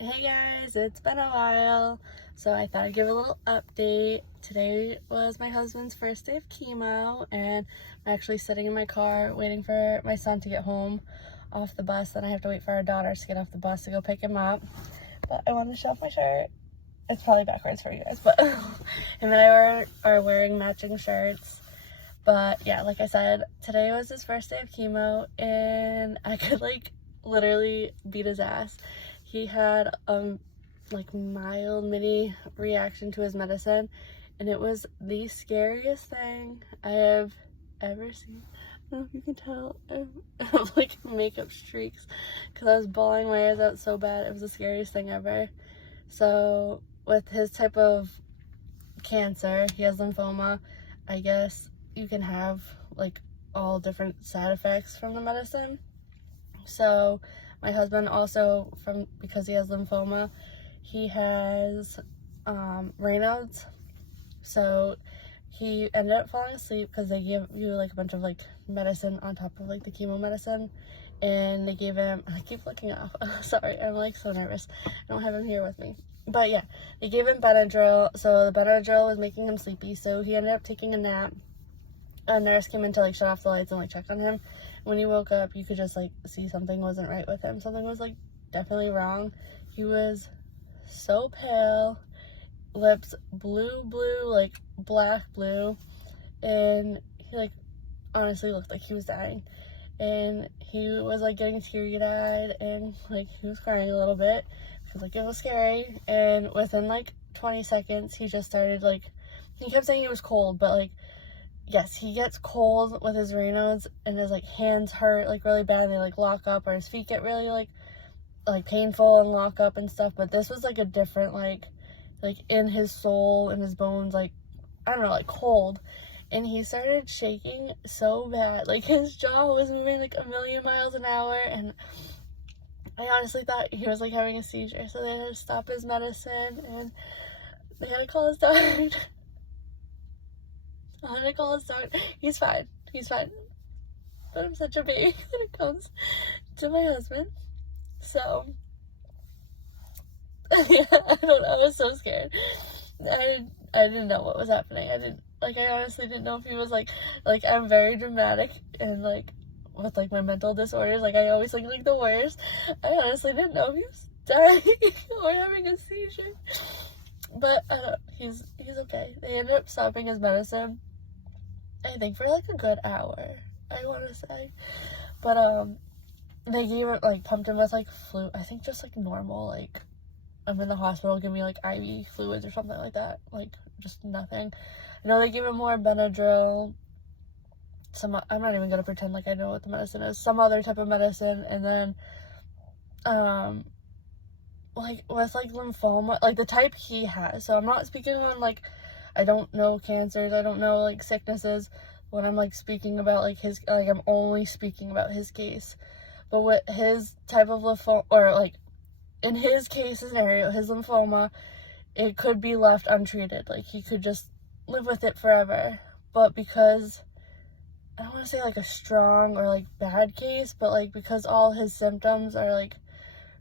Hey guys, it's been a while, so I thought I'd give a little update. Today was my husband's first day of chemo, and I'm actually sitting in my car waiting for my son to get home off the bus. Then I have to wait for our daughters to get off the bus to go pick him up. But I wanted to show off my shirt. It's probably backwards for you guys, but him and I are wearing matching shirts. But yeah, like I said, today was his first day of chemo, and I could literally beat his ass. He had mild mini reaction to his medicine, and it was the scariest thing I have ever seen. I don't know if you can tell. I have makeup streaks because I was bawling my eyes out so bad. It was the scariest thing ever. So with his type of cancer, he has lymphoma. I guess you can have all different side effects from the medicine. So my husband also, because he has lymphoma, he has Raynaud's. So he ended up falling asleep because they give you a bunch of medicine on top of the chemo medicine, and they gave him, I keep looking off, sorry, I'm so nervous, I don't have him here with me, but yeah, they gave him Benadryl. So the Benadryl was making him sleepy, so he ended up taking a nap. A nurse came in to shut off the lights and check on him. When he woke up, you could just see something wasn't right with him. Something was definitely wrong. He was so pale, lips blue, black blue, and he honestly looked like he was dying. And he was getting teary-eyed, and he was crying a little bit because it was scary. And within 20 seconds, he just started he kept saying he was cold, but yes, he gets cold with his Raynaud's, and his hands hurt really bad, and they lock up, or his feet get really painful and lock up and stuff. But this was a different in his soul and his bones, I don't know, cold. And he started shaking so bad, his jaw was moving a million miles an hour, and I honestly thought he was having a seizure. So they had to stop his medicine, and they had to call his doctor. I'm gonna call his doctor. He's fine. But I'm such a baby when it comes to my husband. So, yeah, I don't know. I was so scared. I didn't know what was happening. I honestly didn't know if he was I'm very dramatic, and with my mental disorders, I always think the worst. I honestly didn't know if he was dying or having a seizure. But he's okay. They ended up stopping his medicine, I think, for a good hour, I want to say. But they gave it pumped him with flu, I think, just normal I'm in the hospital, give me IV fluids or something like that, just nothing. I know they gave him more Benadryl, I'm not even gonna pretend I know what the medicine is, some other type of medicine. And then with lymphoma, the type he has, so I'm not speaking on I don't know cancers, I don't know sicknesses when I'm speaking about his, I'm only speaking about his case. But with his type of lymphoma, or in his case scenario, his lymphoma, it could be left untreated. He could just live with it forever. But because, I don't want to say a strong or bad case, but because all his symptoms are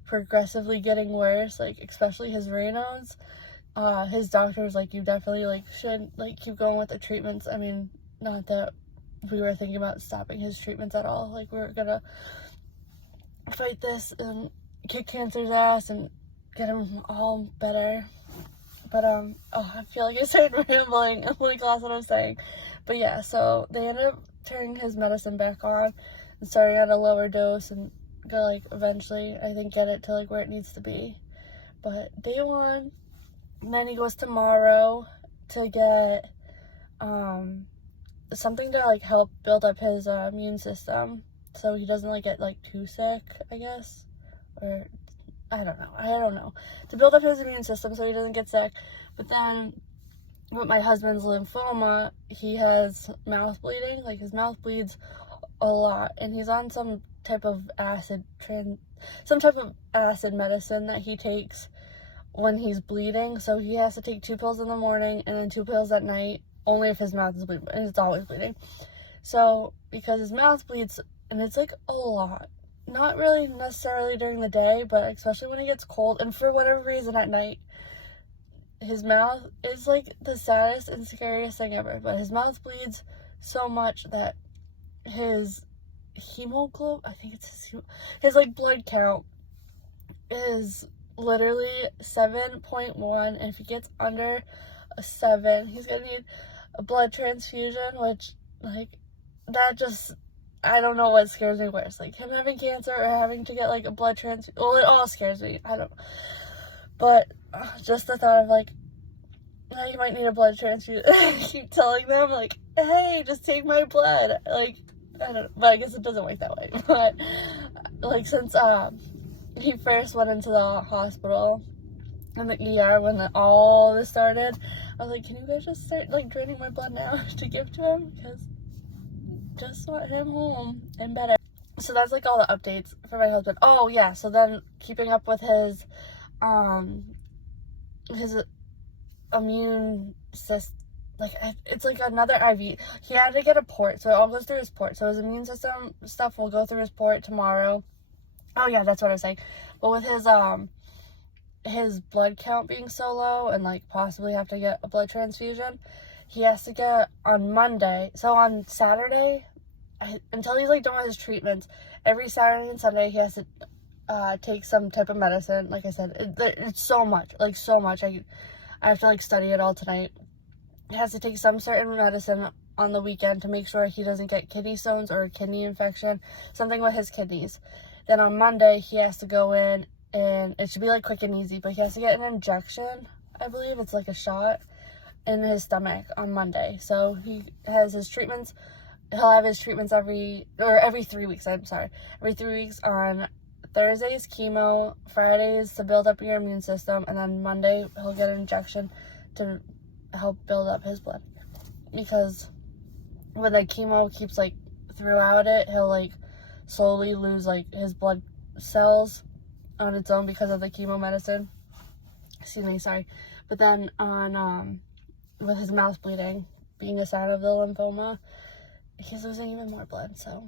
progressively getting worse, especially his Raynaud's, his doctor was you definitely should keep going with the treatments. I mean, not that we were thinking about stopping his treatments at all. We were gonna fight this and kick cancer's ass and get him all better. But I feel I started rambling and lost what I was saying. But yeah, so they ended up turning his medicine back on and starting at a lower dose, and go eventually, I think, get it to where it needs to be. But day one, and then he goes tomorrow to get something to help build up his immune system, so he doesn't get too sick, I guess, or I don't know, to build up his immune system so he doesn't get sick. But then with my husband's lymphoma, he has mouth bleeding, his mouth bleeds a lot, and he's on some type of acid medicine that he takes when he's bleeding. So he has to take 2 pills in the morning and then 2 pills at night, only if his mouth is bleeding, and it's always bleeding. So because his mouth bleeds, and it's a lot, not really necessarily during the day, but especially when it gets cold, and for whatever reason at night, his mouth is like the saddest and scariest thing ever, but his mouth bleeds so much that his hemoglobin, I think it's his like blood count is literally 7.1, and if he gets under a 7, he's gonna need a blood transfusion, which, like, that just, I don't know what scares me worse, like him having cancer or having to get like a blood transfusion. Well, it all scares me, I don't know, but just the thought of like, oh, you might need a blood transfusion. I keep telling them like, hey, just take my blood, like, I don't know, but I guess it doesn't work that way. But like, since he first went into the hospital in the ER when all this started, I was like, can you guys just start like draining my blood now to give to him, because just want him home and better. So that's like all the updates for my husband. Oh yeah, so then keeping up with his immune system, like, it's like another IV. He had to get a port, so it all goes through his port. So his immune system stuff will go through his port tomorrow. Oh yeah, that's what I was saying. But with his blood count being so low and like possibly have to get a blood transfusion, he has to get on Monday. So on Saturday, until he's like done with his treatments, every Saturday and Sunday he has to take some type of medicine. Like I said, it's so much, like so much. I have to like study it all tonight. He has to take some certain medicine on the weekend to make sure he doesn't get kidney stones or a kidney infection, something with his kidneys. Then on Monday, he has to go in, and it should be like quick and easy, but he has to get an injection, I believe it's like a shot, in his stomach on Monday. So he has his treatments. He'll have his treatments every 3 weeks, every 3 weeks. On Thursdays, chemo, Fridays to build up your immune system, and then Monday he'll get an injection to help build up his blood. Because when the chemo keeps like throughout it, he'll like slowly lose like his blood cells on its own because of the chemo medicine. Excuse me, sorry. But then on with his mouth bleeding being a sign of the lymphoma, he's losing even more blood. So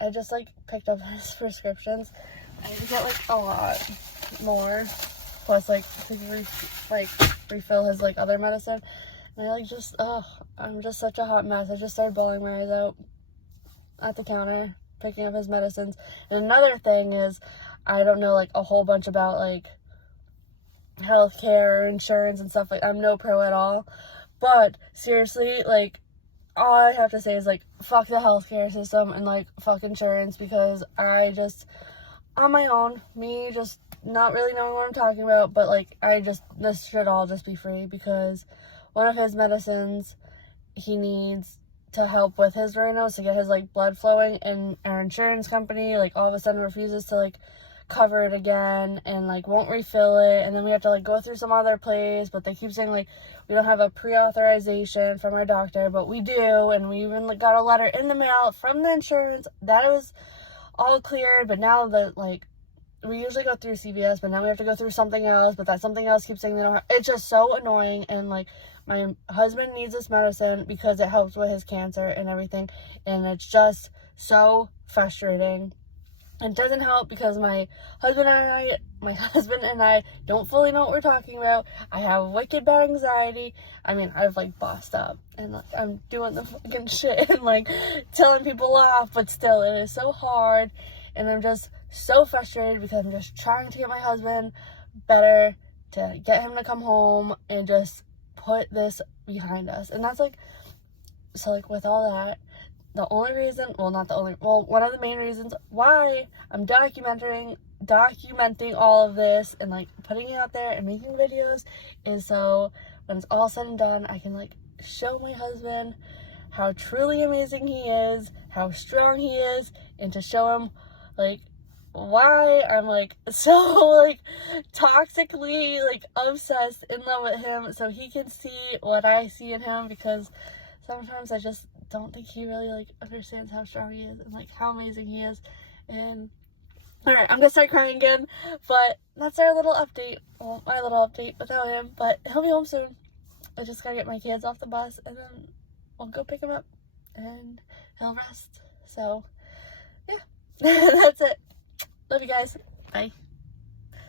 I just like picked up his prescriptions. I had to get like a lot more, plus like to refill his like other medicine. And I like just, I'm just such a hot mess. I just started bawling my eyes out at the counter, picking up his medicines. And another thing is, I don't know like a whole bunch about like healthcare, insurance and stuff. Like, I'm no pro at all, but seriously, like, all I have to say is like, fuck the healthcare system and like fuck insurance, because I just, on my own, me just not really knowing what I'm talking about, but like, this should all just be free, because one of his medicines he needs to help with his rhinos to get his like blood flowing, and our insurance company like all of a sudden refuses to like cover it again and like won't refill it, and then we have to like go through some other place, but they keep saying like we don't have a pre-authorization from our doctor, but we do, and we even like got a letter in the mail from the insurance that it was all cleared, but now that like we usually go through CVS, but now we have to go through something else, but that something else keeps saying they don't have. It's just so annoying, and like my husband needs this medicine because it helps with his cancer and everything, and it's just so frustrating. It doesn't help because my husband and I don't fully know what we're talking about. I have wicked bad anxiety. I mean, I've like bossed up and like I'm doing the fucking shit and like telling people off, but still it is so hard, and I'm just so frustrated because I'm just trying to get my husband better, to get him to come home and just put this behind us. And that's like, so like with all that, the only reason, well, not the only, well, one of the main reasons why I'm documenting all of this and like putting it out there and making videos is so when it's all said and done, I can like show my husband how truly amazing he is, how strong he is, and to show him like why I'm like so like toxically like obsessed in love with him, so he can see what I see in him, because sometimes I just don't think he really like understands how strong he is and like how amazing he is. And all right, I'm gonna start crying again, but that's our little update. Well, my little update without him, but he'll be home soon. I just gotta get my kids off the bus, and then I'll go pick him up and he'll rest. So yeah, that's it. Love you guys. Bye.